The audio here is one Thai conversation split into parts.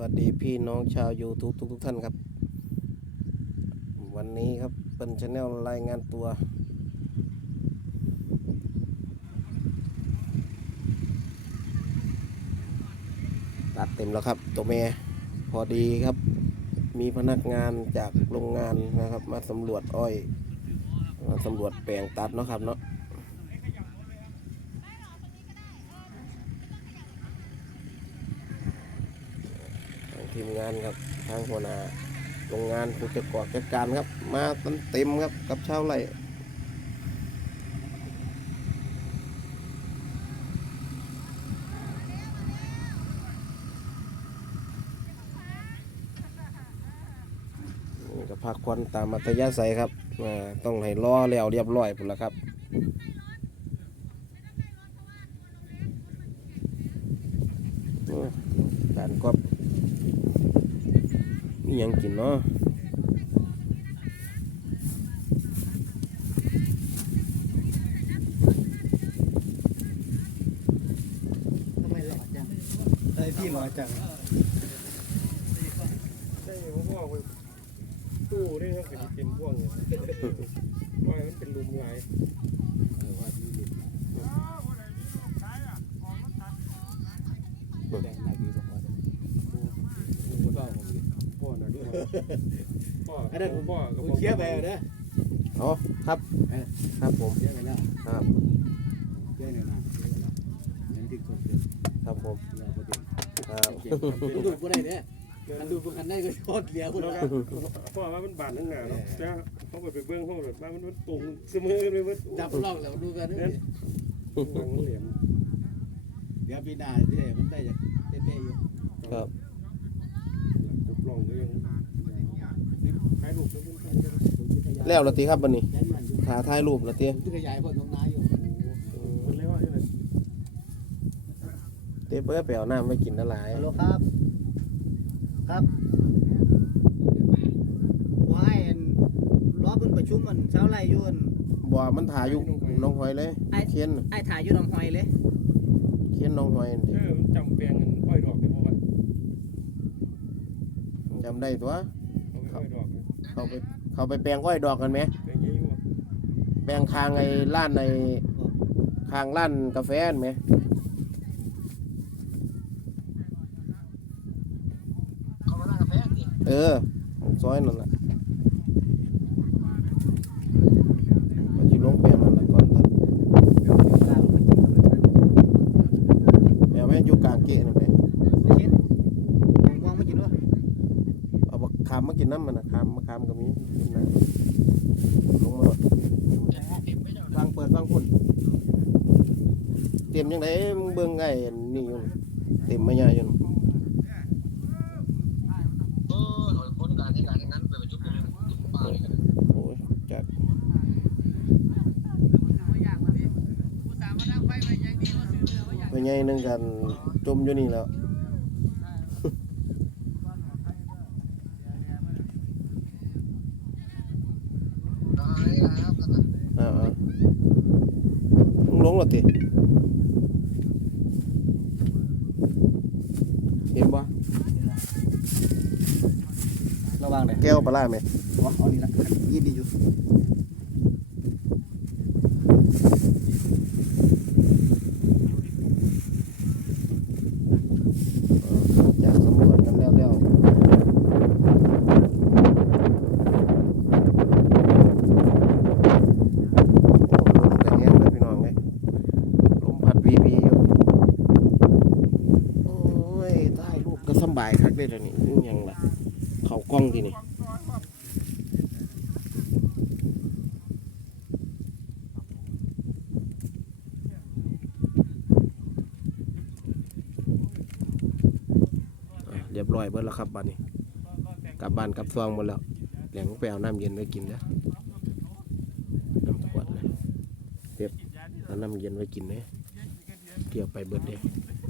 วัสดีพี่น้องชาว YouTube ทุกทุกท่านครับ วันนี้ครับเป็นชาแนลรายงานตัว ตัดเต็มแล้วครับ ตัวเมยพอดีครับ มีพนักงานจากโรงงานนะครับ มาสำรวจอ้อย มาสำรวจแปลงตัดเนาะครับเนาะ ทา งานครับทางหัวหน้าโรงงานผู้จัดกอจัดการครับ มาเต็มครับกับชาวไร่ก็พักควันตามมัธยาศัยครับอ่าต้องให้ล้อแล้วเรียบร้อยพุ่นละครับการก็ หยังกินเนาะทำไมหล่อจังเอ้ยพี่หล่อจังใช่ผมก็เอาไปตู้นี่ครับเป็นเต็มพ่วงเลยว่ามันเป็นลุมหลาย พ่ อหน่อยด้วยพ่ออันนั้นผมพ่อกับผมพ่อเคลียร์ไปแล้วนะอ๋อครับเอ้ยครับผมเคลียร์ไปแล้วครับเคลียร์หน่อยนะเคลียร์ไปแล้วนั่นที่คนเดียวครับผมเราประเด็นครับเก็บผมดูกูได้เนี่ยมันดูพวกกันได้ก็โคตรเหลียวคุณแล้วนะก็พ่อว่ามันบาดทั้งหนาเนาะแต่เขาไปเบื้องห้องแบบว่ามันมันตรงเสมอกันไปหมดจับลอกแล้วดูกันนี่วางเหรียญเดี๋ยวปีหน้าที่มันได้จะเต้ๆอยู่ครับจุดลองก็ยังขายลูก แล้วมันขายได้แล้วละตีครับวันนี้ยันมันอยู่ถ่าถ่ายรูปละตีผมจะขยายผลตรงนาอยู่มันเรียกว่าอะไรเต้เปิ้ลไปเอาน้ำไว้กินนั่นหลายฮัลโหลครับ ครับว่าให้อันล้อเพิ่นประชุมมันเช้าไรอยู่อันบ่มันถ่ายอยู่น้องหอยเลยไอ้เขียนไอ้ถ่ายอยู่ลำหอยเลยเขียนน้องหอยนี่เออมันจำแปลงกันอ้อยดอกเลยพ่อว่าจำได้ตัว เลยเขาไปเขาไปแปลงอ้อยดอกกันไหมแปลงเยอะอยู่แปลงคางไอ้ร้านไอ้คางร้านกาแฟนั่นไหมเขามานั่งกาแฟสิเออซอยนั่นแหละมันจะลงแปลงนั่นแหละก่อนท่านแปลงไว้อยู่กลางเกะนั่นไหม ไม่เห็นมองไม่กินวะ เอามมากินน้ำมันนะคามมาคามก็มีกินนะลงมาหมดฟังเปิดฟังคนเต็มยังไงเบิ่งไอ้นี่อยู่เต็มไม่ใหญ่อยู่เออคนการนั้นไปประชุกันโอ้ยจัดไปใหญ่หนึงกันจมอยู่นี่แล้ว ได้ครับอ่าๆมึงลงแล้วติเห็นบ่ระวังเลยแก้วปลาร้าไหมอ๋อเอานี่ละยินดีอยู่ จากสำรวจกันแล้วแล้วแต่แห้งเลยพี่น้องเลยลมพัดวีวีอยู่โอ้ยถ่ายรูปก็สำบายคัก เลยเดี๋ยวนี้ยังล่ะเขากล้องทีนี่เรียบร้อยเบิดแล้วครับบ้านนี้กลับบ้านกลับซองหมดแล้วแหลงไปเอาน้ำเย็นไว้กินนะน้ำขวดนะเรียบเอาน้ำเย็นไว้กินนะเกี่ยวไปเบิดเด้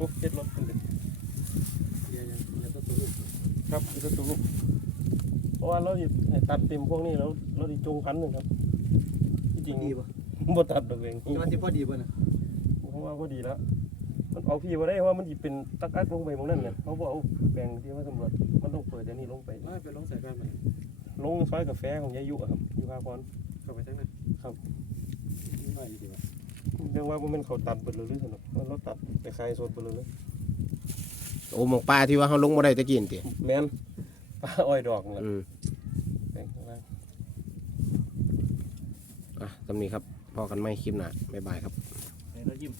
โอ้เจ็ดรถกันดิเดี๋ยวๆเดี๋ยวต้องตัวลูกครับอีกตัวลูกเพราะว่าเราสิให้ตัดเต็มพวกนี้แล้วเราดิจงคันหนึ่งครับที่จริงดีป่ะบ่ตัดดอกเองจะมันสิพอดีป่ะนะเพราะว่าพอดีแล้วมันเอาพี่มาได้เพราะว่ามันสิเป็นตักอักลงไปหมองนั่นเนี่ยเขาบอกเอาแปลงที่มาสำรวจมันต้องเปิดเดี๋ยวนี้ลงไปไม่ไปลงสายไฟมาลงซอยกาแฟของยายยุอะครับอยู่ภาพรเข้าไปทั้งนั้นครับนี่หน่อยดีกว่า เรื่องว่ามันเขาตัดเปิดเลยหรือเปล่ามันเราตัดไปขายสดเปิดเลยโอ้หมองปลาที่ว่าเขาลงมาได้ตะกี้นี่ติแมนปลาอ้อยดอกเงินอืมแปลงข้างล่าง อะตำนี้ครับพอกันไม่คลิปหน้าบ๊ายบายครับเดี๋ยวเรายิ้ม